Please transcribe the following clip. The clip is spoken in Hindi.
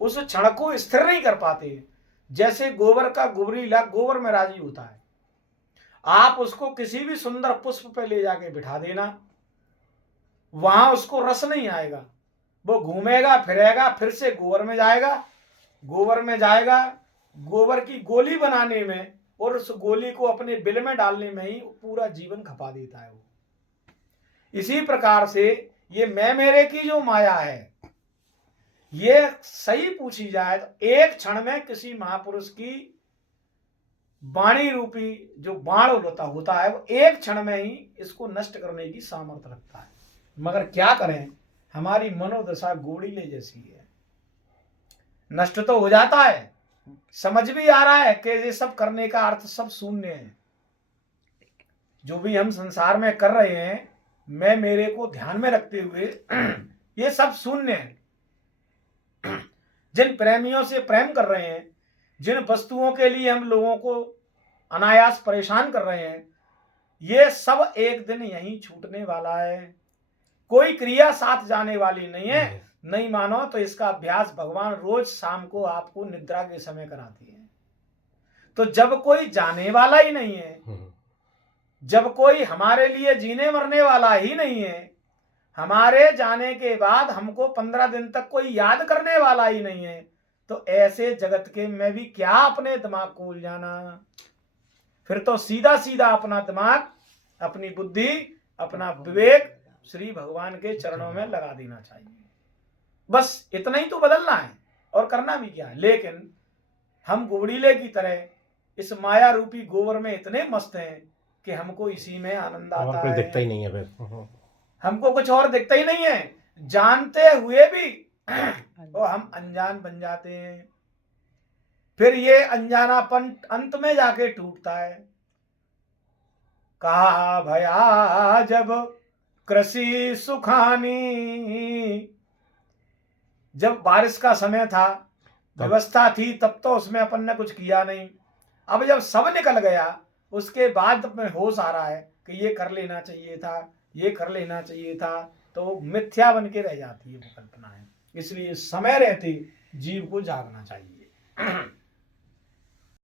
उस क्षण को स्थिर नहीं कर पाते। जैसे गोबर का गुबरी लाख गोबर में राजी होता है, आप उसको किसी भी सुंदर पुष्प पे ले जाके बिठा देना, वहां उसको रस नहीं आएगा। वो घूमेगा फिरेगा, फिर से गोबर में जाएगा, गोबर में जाएगा, गोबर की गोली बनाने में और उस गोली को अपने बिल में डालने में ही पूरा जीवन खपा देता है वो। इसी प्रकार से ये मैं मेरे की जो माया है, ये सही पूछी जाए तो एक क्षण में किसी महापुरुष की वाणी रूपी जो बाण होता है, वो एक क्षण में ही इसको नष्ट करने की सामर्थ्य रखता है। मगर क्या करें, हमारी मनोदशा गोड़ीले जैसी है। नष्ट तो हो जाता है, समझ भी आ रहा है कि ये सब करने का अर्थ सब शून्य है। जो भी हम संसार में कर रहे हैं, मैं मेरे को ध्यान में रखते हुए ये सब शून्य है। जिन प्रेमियों से प्रेम कर रहे हैं, जिन वस्तुओं के लिए हम लोगों को अनायास परेशान कर रहे हैं, ये सब एक दिन यहीं छूटने वाला है। कोई क्रिया साथ जाने वाली नहीं है। नहीं मानो तो इसका अभ्यास भगवान रोज शाम को आपको निद्रा के समय कराती है। तो जब कोई जाने वाला ही नहीं है, जब कोई हमारे लिए जीने मरने वाला ही नहीं है, हमारे जाने के बाद हमको 15 दिन तक कोई याद करने वाला ही नहीं है, तो ऐसे जगत के में भी क्या अपने दिमाग को उलझाना। फिर तो सीधा सीधा अपना दिमाग, अपनी बुद्धि, अपना विवेक श्री भगवान के चरणों में लगा देना चाहिए। बस इतना ही तो बदलना है, और करना भी क्या है। लेकिन हम गुबड़ीले की तरह इस माया रूपी गोबर में इतने मस्त हैं कि हमको इसी में आनंद आता है, दिखता ही नहीं है। फिर हमको कुछ और दिखता ही नहीं है। जानते हुए भी तो हम अनजान बन जाते हैं। फिर ये अनजानापन अंत में जाके टूटता है। कहा भया जब कृषि सुखानी, जब बारिश का समय था, व्यवस्था थी, तब तो उसमें अपन ने कुछ किया नहीं। अब जब सब निकल गया, उसके बाद में होश आ रहा है कि ये कर लेना चाहिए था, ये कर लेना चाहिए था, तो मिथ्या बन के रह जाती है वो कल्पनाएं। इसलिए समय रहते जीव को जागना चाहिए।